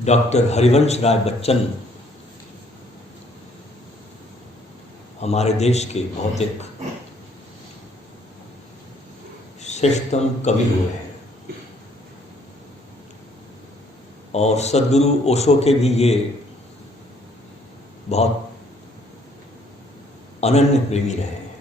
Doctor Harivansh Rai Bachchan हमारे देश के बहुत एक श्रेष्ठतम कवि हुए हैं और सद्गुरु ओशो के भी ये बहुत अनन्य प्रेमी रहे हैं।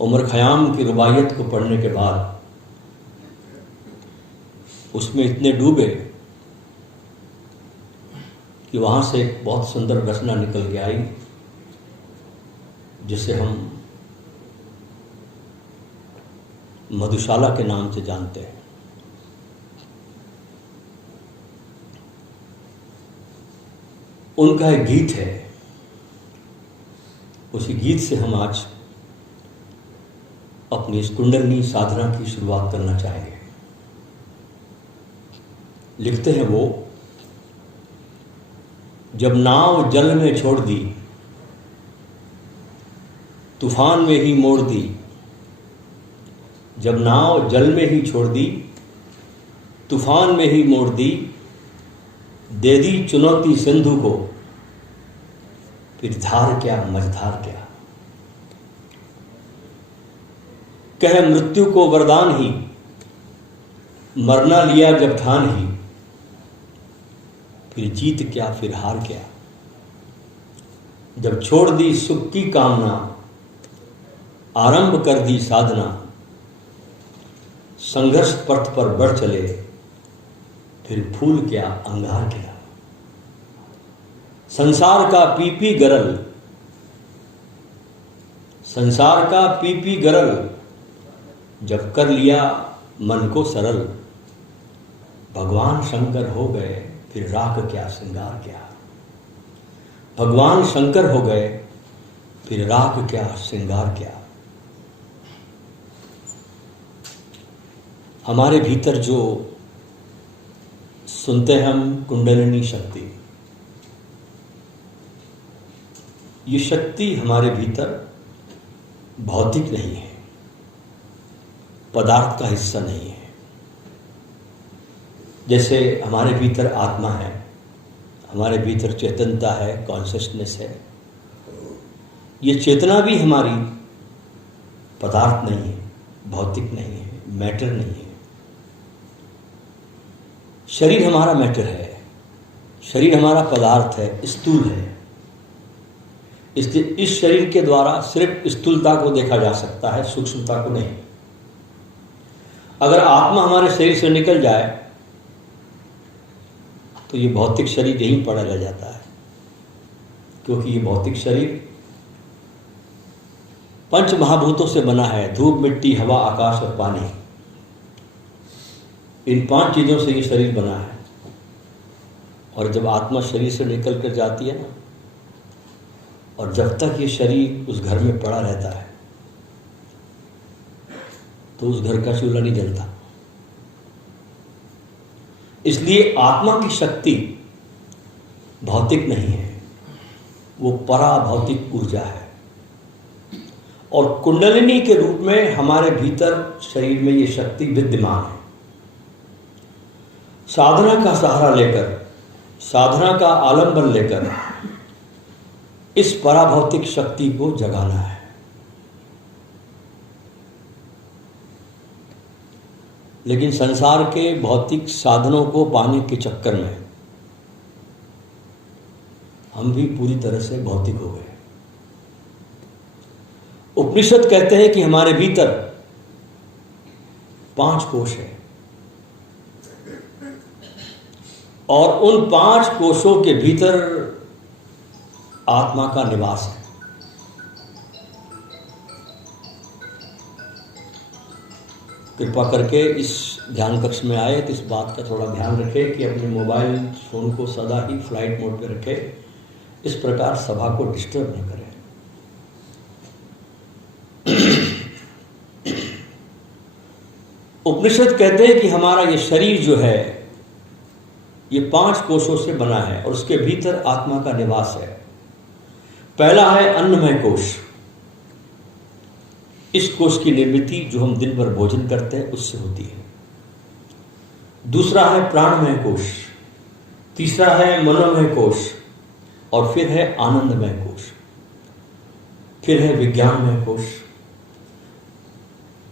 उमर खयाम की रुबायत को पढ़ने के बाद उसमें इतने डूबे कि वहाँ से एक बहुत सुंदर रचना निकल के आई जिसे हम मधुशाला के नाम से जानते हैं। उनका एक गीत है, उसी गीत से हम आज अपनी इस कुंडलिनी साधना की शुरुआत करना चाहेंगे। लिखते हैं वो, जब नाव जल में छोड़ दी, तूफान में ही मोड़ दी। जब नाव जल में ही छोड़ दी, तूफान में ही मोड़ दी। दे दी चुनौती सिंधु को, फिर धार क्या मझधार क्या। कह मृत्यु को वरदान ही, मरना लिया जब ठान ही। फिर जीत क्या फिर हार क्या। जब छोड़ दी सुख की कामना, आरंभ कर दी साधना। संघर्ष पथ पर बढ़ चले, फिर फूल क्या अंगार क्या। संसार का पीपी गरल, संसार का पीपी गरल। जब कर लिया मन को सरल, भगवान शंकर हो गए, फिर राख क्या श्रृंगार क्या। भगवान शंकर हो गए, फिर राख क्या श्रृंगार क्या। हमारे भीतर जो सुनते हैं हम कुंडलिनी शक्ति, ये शक्ति हमारे भीतर भौतिक नहीं है, पदार्थ का हिस्सा नहीं है। जैसे हमारे भीतर आत्मा है, हमारे भीतर चेतनता है, कॉन्शियसनेस है, ये चेतना भी हमारी पदार्थ नहीं है, भौतिक नहीं है, मैटर नहीं है। शरीर हमारा मैटर है, शरीर हमारा पदार्थ है, स्थूल है। इसलिए इस शरीर के द्वारा सिर्फ स्थूलता को देखा जा सकता है, सूक्ष्मता को नहीं। अगर आत्मा हमारे शरीर से निकल जाए तो ये भौतिक शरीर यहीं पड़ा रह जाता है, क्योंकि ये भौतिक शरीर पंच महाभूतों से बना है, धूप, मिट्टी, हवा, आकाश और पानी। इन 5 चीजों से ये शरीर बना है। और जब आत्मा शरीर से निकल कर जाती है ना, और जब तक ये शरीर उस घर में पड़ा रहता है तो उस घर का चूल्हा नहीं जलता। इसलिए आत्मा की शक्ति भौतिक नहीं है, वो पराभौतिक ऊर्जा है। और कुंडलिनी के रूप में हमारे भीतर शरीर में ये शक्ति विद्यमान है। साधना का सहारा लेकर, साधना का आलंबन लेकर इस पराभौतिक शक्ति को जगाना है। लेकिन संसार के भौतिक साधनों को पाने के चक्कर में हम भी पूरी तरह से भौतिक हो गए। उपनिषद कहते हैं कि हमारे भीतर 5 कोश है और उन 5 कोशों के भीतर आत्मा का निवास है। कृपा करके इस ध्यान कक्ष में आए तो इस बात का थोड़ा ध्यान रखें कि अपने मोबाइल फोन को सदा ही फ्लाइट मोड पे रखें, इस प्रकार सभा को डिस्टर्ब न करें। उपनिषद कहते हैं कि हमारा ये शरीर जो है ये 5 कोशों से बना है और उसके भीतर आत्मा का निवास है। पहला है अन्नमय कोश। इस कोश की निर्मिति जो हम दिन भर भोजन करते हैं उससे होती है। दूसरा है प्राणमय कोश, तीसरा है मनोमय कोश, और फिर है आनंदमय कोश, फिर है विज्ञानमय कोश,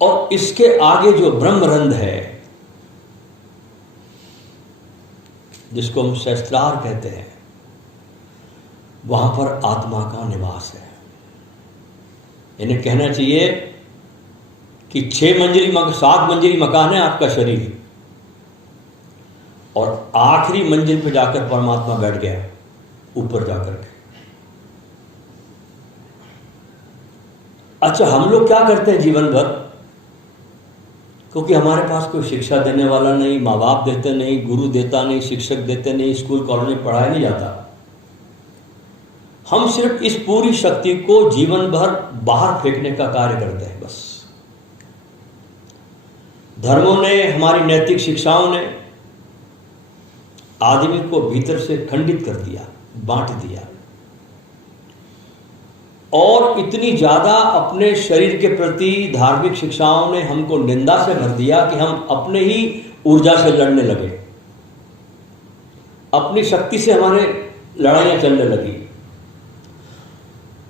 और इसके आगे जो ब्रह्मरंध्र है, जिसको हम सहस्त्रार कहते हैं, वहां पर आत्मा का निवास है। इन्हें कहना चाहिए कि 7 मंजिली मकान है आपका शरीर, और आखिरी मंजिल पे जाकर परमात्मा बैठ गया, ऊपर जाकर के। अच्छा, हम लोग क्या करते हैं जीवन भर? क्योंकि हमारे पास कोई शिक्षा देने वाला नहीं, माँ बाप देते नहीं, गुरु देता नहीं, शिक्षक देते नहीं, स्कूल कॉलेज में पढ़ाया नहीं जाता। हम सिर्फ इस पूरी शक्ति को जीवन भर बाहर फेंकने का कार्य करते हैं बस। धर्मों ने, हमारी नैतिक शिक्षाओं ने आदमी को भीतर से खंडित कर दिया, बांट दिया, और इतनी ज्यादा अपने शरीर के प्रति धार्मिक शिक्षाओं ने हमको निंदा से भर दिया कि हम अपने ही ऊर्जा से लड़ने लगे, अपनी शक्ति से हमारे लड़ाइयां चलने लगी।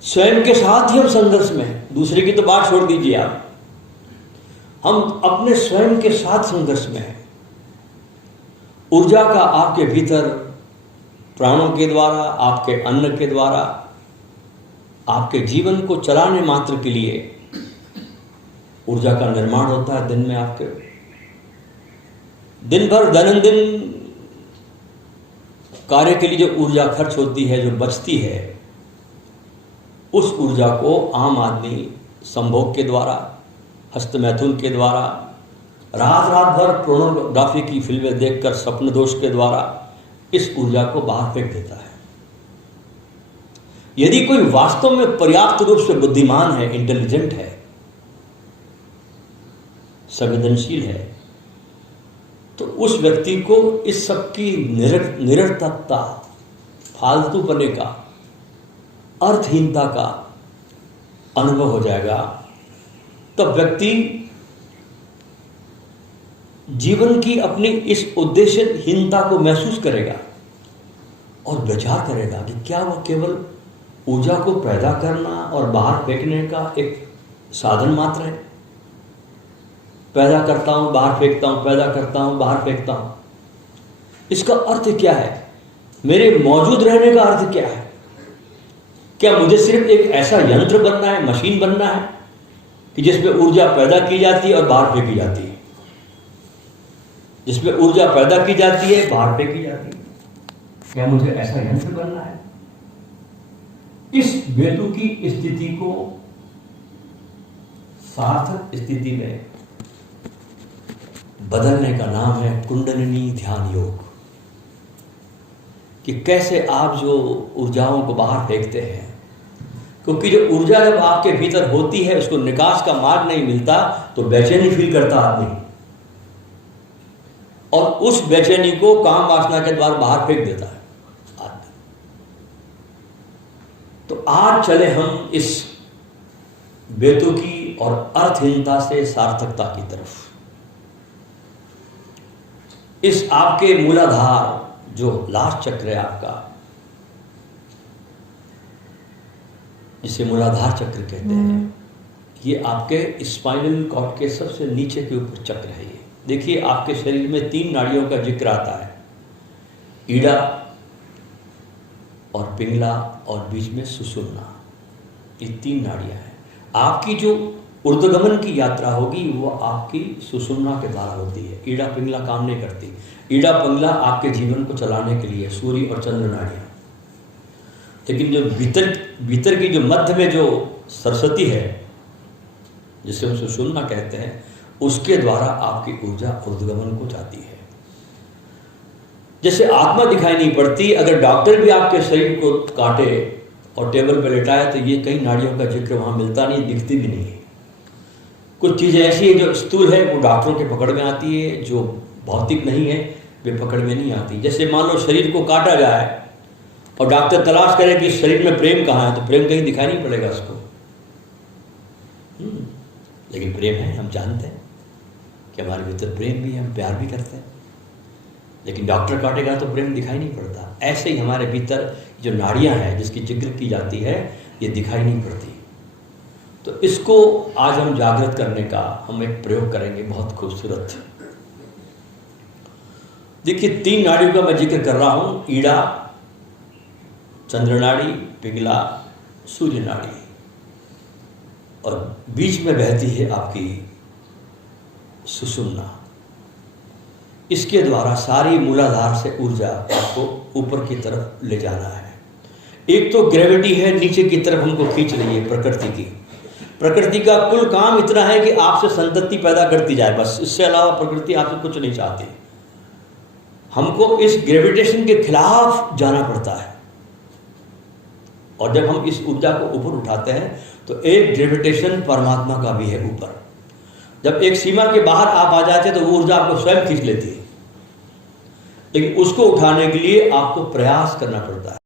स्वयं के साथ ही हम संघर्ष में हैं, दूसरे की तो बात छोड़ दीजिए आप, हम अपने स्वयं के साथ संघर्ष में हैं। ऊर्जा का आपके भीतर प्राणों के द्वारा, आपके अन्न के द्वारा, आपके जीवन को चलाने मात्र के लिए ऊर्जा का निर्माण होता है। दिन में आपके दिन भर दैनंदिन कार्य के लिए जो ऊर्जा खर्च होती है, जो बचती है, उस ऊर्जा को आम आदमी संभोग के द्वारा, हस्तमैथुन के द्वारा, रात भर पोर्नोग्राफी की फिल्में देखकर स्वप्न दोष के द्वारा इस ऊर्जा को बाहर फेंक देता है। यदि कोई वास्तव में पर्याप्त रूप से बुद्धिमान है, इंटेलिजेंट है, संवेदनशील है, तो उस व्यक्ति को इस सब की निरर्थकता, फालतूपने का, अर्थहीनता का अनुभव हो जाएगा। तब व्यक्ति जीवन की अपनी इस उद्देश्यहीनता को महसूस करेगा और विचार करेगा कि क्या वह केवल ऊर्जा को पैदा करना और बाहर फेंकने का एक साधन मात्र है। पैदा करता हूं, बाहर फेंकता हूं, पैदा करता हूं, बाहर फेंकता हूं। इसका अर्थ क्या है? मेरे मौजूद रहने का अर्थ क्या है? क्या मुझे सिर्फ एक ऐसा यंत्र बनना है, मशीन बनना है कि जिसमें ऊर्जा पैदा की जाती है और बाहर फेंकी जाती है, जिसमें ऊर्जा पैदा की जाती है, बाहर फेंकी जाती है? क्या मुझे ऐसा यंत्र बनना है? इस बेतु की स्थिति को सार्थक स्थिति में बदलने का नाम है कुंडलिनी ध्यान योग। कि कैसे आप जो ऊर्जाओं को बाहर फेंकते हैं, क्योंकि जो ऊर्जा जब आपके भीतर होती है उसको निकास का मार्ग नहीं मिलता तो बेचैनी फील करता आदमी, और उस बेचैनी को काम वासना के द्वारा बाहर फेंक देता है आदमी। तो आज चले हम इस बेतुकी और अर्थहीनता से सार्थकता की तरफ। इस आपके मूलाधार जो लास्ट चक्र है आपका, जिसे मूलाधार चक्र कहते हैं, ये आपके स्पाइनल कॉर्ड के सबसे नीचे के ऊपर चक्र है। ये देखिए, आपके शरीर में 3 नाड़ियों का जिक्र आता है, ईड़ा और पिंगला और बीच में सुषुम्ना। ये 3 नाड़ियां हैं। आपकी जो ऊर्ध्वगमन की यात्रा होगी वो आपकी सुषुम्ना के द्वारा होती है। ईड़ा पिंगला काम नहीं करती। ईड़ा पिंगला आपके जीवन को चलाने के लिए सूर्य और चंद्र नाड़ियां, लेकिन जो भीतर की जो मध्य में जो सरस्वती है, जिसे हम सुषुम्ना कहते हैं, उसके द्वारा आपकी ऊर्जा ऊर्ध्वगमन को जाती है। जैसे आत्मा दिखाई नहीं पड़ती, अगर डॉक्टर भी आपके शरीर को काटे और टेबल पर लेटाए तो ये कई नाड़ियों का जिक्र वहां मिलता नहीं, दिखती भी नहीं है। कुछ चीजें ऐसी है जो स्थूल है वो डॉक्टरों के पकड़ में आती है, जो भौतिक नहीं है वे पकड़ में नहीं आती। जैसे मान लो शरीर को काटा जाए और डॉक्टर तलाश करे कि शरीर में प्रेम कहाँ है, तो प्रेम कहीं दिखाई नहीं पड़ेगा उसको। लेकिन प्रेम है, हम जानते हैं कि हमारे भीतर प्रेम भी है, हम प्यार भी करते हैं। लेकिन डॉक्टर काटेगा तो प्रेम दिखाई नहीं पड़ता। ऐसे ही हमारे भीतर जो नाड़ियां हैं जिसकी जिक्र की जाती है, ये दिखाई नहीं पड़ती। तो इसको आज हम जागृत करने का हम एक प्रयोग करेंगे, बहुत खूबसूरत। देखिए 3 नाड़ियों का मैं जिक्र कर रहा हूं, ईड़ा, चंद्र नाड़ी, पिंगला, सूर्य नाड़ी, और बीच में बहती है आपकी सुषुम्ना। इसके द्वारा सारी मूलाधार से ऊर्जा आपको ऊपर की तरफ ले जाना है। एक तो ग्रेविटी है, नीचे की तरफ हमको खींच रही है प्रकृति की। प्रकृति का कुल काम इतना है कि आपसे संतति पैदा करती जाए, बस। इससे अलावा प्रकृति आपसे कुछ नहीं चाहती। हमको इस ग्रेविटेशन के खिलाफ जाना पड़ता है, और जब हम इस ऊर्जा को ऊपर उठाते हैं तो एक ग्रेविटेशन परमात्मा का भी है ऊपर। जब एक सीमा के बाहर आप आ जाते हैं तो वो ऊर्जा आपको स्वयं खींच लेती है, लेकिन उसको उठाने के लिए आपको प्रयास करना पड़ता है।